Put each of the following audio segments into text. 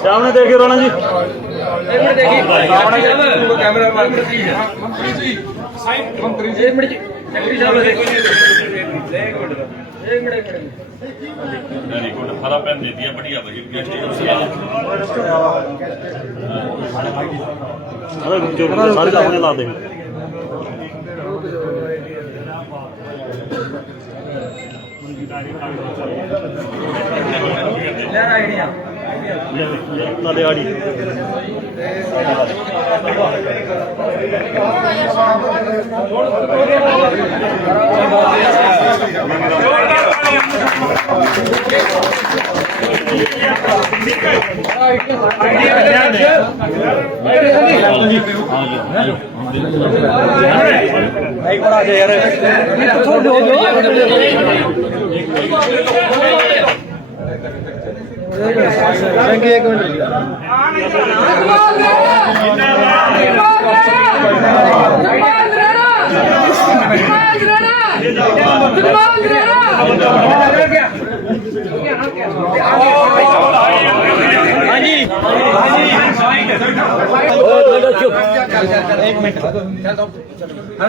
सामने देखिए रोना जी, हरा पेन दे दिया, बढ़िया भाई। सारे सामने ला देंगे। आड़ी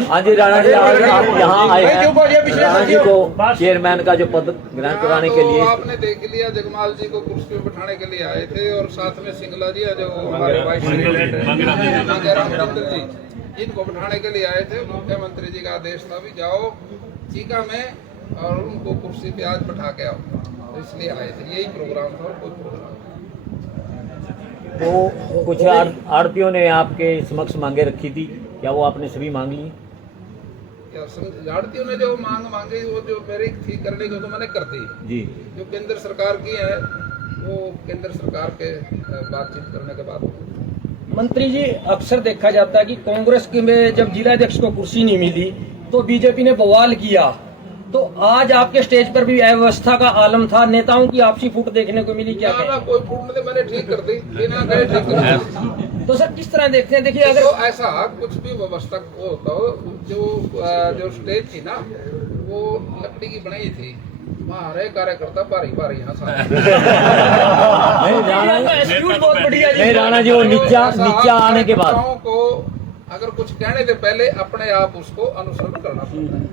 हाँ जी राणा जी, आज आप यहाँ आए हैं राणा जी को चेयरमैन का जो पद ग्रहण कराने के लिए। आपने देख लिया, जगमाल जी को कुर्सी पे बिठाने के लिए आए थे और साथ में सिंगला जी जो हमारे वाइस जी, इनको बिठाने के लिए आए थे। मुख्यमंत्री जी का आदेश था भी जाओ चीका में और उनको कुर्सी पे आज बैठा के आओ, तो इसलिए आए थे। यही प्रोग्राम था और कोई प्रोग्राम। तो कुछ आड़तियों ने आपके समक्ष मांगे रखी थी, क्या वो आपने सभी मांग ली? आड़तियों ने जो मांगी वो जो मेरी थी करने को तो मैंने कर दी जी। जो केंद्र सरकार की है वो केंद्र सरकार के बातचीत करने के बाद। मंत्री जी, अक्सर देखा जाता है कि कांग्रेस के में जब जिलाध्यक्ष को कुर्सी नहीं मिली तो बीजेपी ने बवाल किया, तो आज आपके स्टेज पर भी अव्यवस्था का आलम था, नेताओं की आपसी फूट देखने को मिली, क्या ना कोई फूट नहीं, मैंने ठीक कर दी, बिना गए ठीक कर दी। तो सर किस तरह देखते हैं? देखिए अगर तो ऐसा कुछ भी व्यवस्था होता हो, जो स्टेज थी ना वो लकड़ी की बनाई थी, वहाँ हर एक कार्यकर्ता भारी भारी यहाँ नहीं राणा जी, वो नीचा आने के बाद को अगर कुछ कहने से पहले अपने आप उसको अनुसरण करना पड़ता है।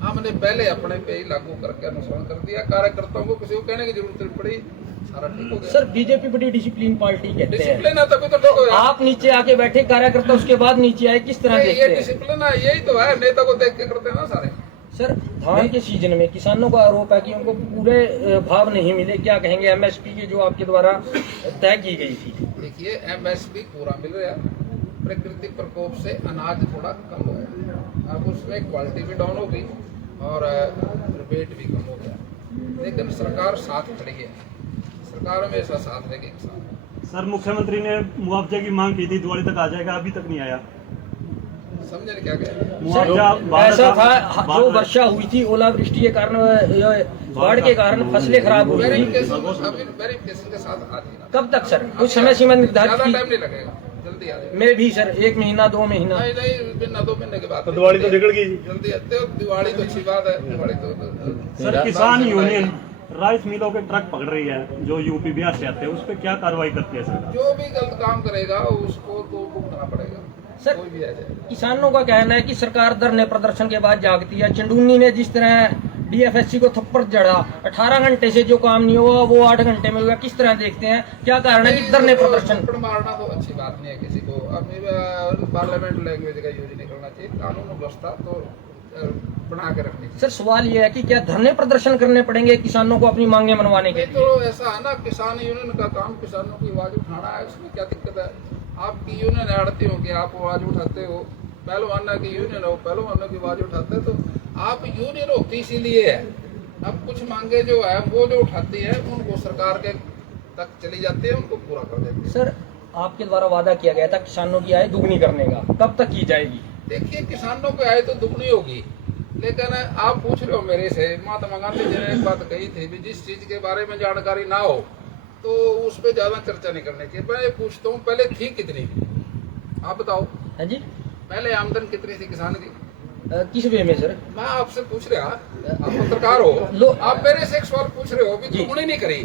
हमने पहले अपने पे ही लागू करके अनुसरण कर दिया, कार्यकर्ताओं को किसी को कहने की जरूरत नहीं पड़ी, सारा ठीक हो गया। सर बीजेपी बड़ी डिसिप्लिन पार्टी कहते हैं, डिसिप्लिन है तभी तो ठीक हो गया। आप नीचे आके बैठे, कार्यकर्ता उसके बाद नीचे आए, किस तरह देखते हैं? ये डिसिप्लिन है, यही तो है, नेता को देख के करते हैं ना सारे। सर धान के सीजन में किसानों का आरोप है कि उनको पूरे भाव नहीं मिले, क्या कहेंगे? एमएसपी की जो आपके द्वारा तय की गई थी। देखिए एमएसपी पूरा मिल रहा, प्रकृति प्रकोप से अनाज थोड़ा कम हो गया, अब उसमें क्वालिटी भी डाउन हो गई और रेट भी कम हो गया, लेकिन सरकार साथ खड़ी है, सरकार हमेशा साथ देगी किसान। सर मुख्यमंत्री ने मुआवजे की मांग की थी, दिवाली तक आ जाएगा, अभी तक नहीं आया। समझे क्या कह? ऐसा था जो वर्षा हुई थी ओलावृष्टि के कारण, बाढ़ के कारण फसलें खराब हुई थी, वेरिफिकेशन के साथ आती है। कब तक सर? कुछ समय सीमा निर्धारित? ज्यादा टाइम नहीं लगेगा, जल्दी आ जाएगा। मैं भी सर 1 महीना 2 महीना नहीं महीना 2 महीने के बाद तो दिवाली तो निकल गई जल्दी आते हो। दिवाली तो अच्छी बात है, दिवाली तो सर किसान यूनियन राइस मिलों के ट्रक पकड़ रही है जो यूपी बिहार से आते हैं, उस पर क्या कार्रवाई करती है सर? जो भी गलत काम करेगा उसको तो भुगतना पड़ेगा सर। कोई भी आ जाए। किसानों का कहना है कि सरकार धरने प्रदर्शन के बाद जागती है। चंडूनी ने जिस तरह डीएफएससी को थप्पड़ जड़ा, 18 घंटे से जो काम नहीं हुआ वो 8 घंटे में हुआ, किस तरह देखते हैं? क्या कारण है कि धरने प्रदर्शन? मारना तो अच्छी बात नहीं है किसी को, अपनी पार्लियामेंट लैंग्वेज का यूज नहीं करना चाहिए, कानून व्यवस्था तो बना के रखनी चाहिए। सर सवाल ये है कि क्या धरने प्रदर्शन करने पड़ेंगे किसानों को अपनी मांगे मनवाने के लिए? तो ऐसा है ना, किसान यूनियन का काम किसानों की आवाज उठाना है, उसमें क्या दिक्कत है? आपकी यूनियन आड़ती हो कि आप आवाज उठाते हो, पहलवाना की यूनियन हो, पहलवानों की आवाज उठाते हैं, तो आप यूनियन होती इसीलिए है। अब कुछ मांगे जो है वो जो उठाती है उनको सरकार के तक चली जाती है, उनको पूरा कर देती है। सर आपके द्वारा वादा किया गया था किसानों की आय दुगनी करने का, कब तक की जाएगी? देखिए किसानों की आय तो दुगनी होगी, लेकिन आप पूछ रहे हो मेरे से, महात्मा गांधी जी ने एक बात कही थी भी जिस चीज के बारे में जानकारी ना हो तो उस पर ज्यादा चर्चा नहीं करनी चाहिए। मैं ये पूछता हूँ पहले थी कितनी, आप बताओ। हाँ जी, पहले आमदन कितनी थी किसान की? किस वे में सर? मैं आपसे पूछ रहा, आप पत्रकार हो, आप मेरे से एक सवाल पूछ रहे हो, अभी तुमने नहीं करी।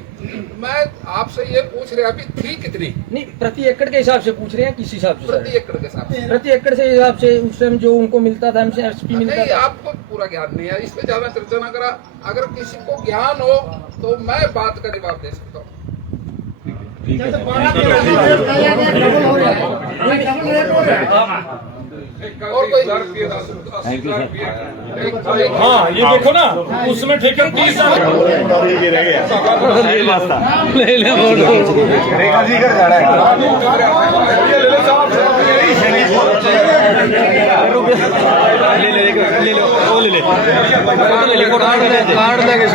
मैं आपसे ये पूछ रहा अभी थी कितनी? नहीं, प्रति एकड़ के हिसाब से पूछ रहे हैं, किस हिसाब से सर? प्रति एकड़ के हिसाब से। प्रति एकड़ से हिसाब से उस टाइम जो उनको मिलता था, हमसे एसपी मिलता नहीं, था। आपको पूरा ज्ञान नहीं है, इस पे ज्यादा चर्चा ना करा। अगर किसी को ज्ञान हो तो मैं बात का जवाब दे सकता हूँ। और कोई थैंक यू सर। हाँ ये देखो ना, उसमें ठेके 30 कार्ड लगे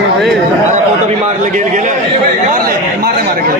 फोटो भी मार लगे भारत माता की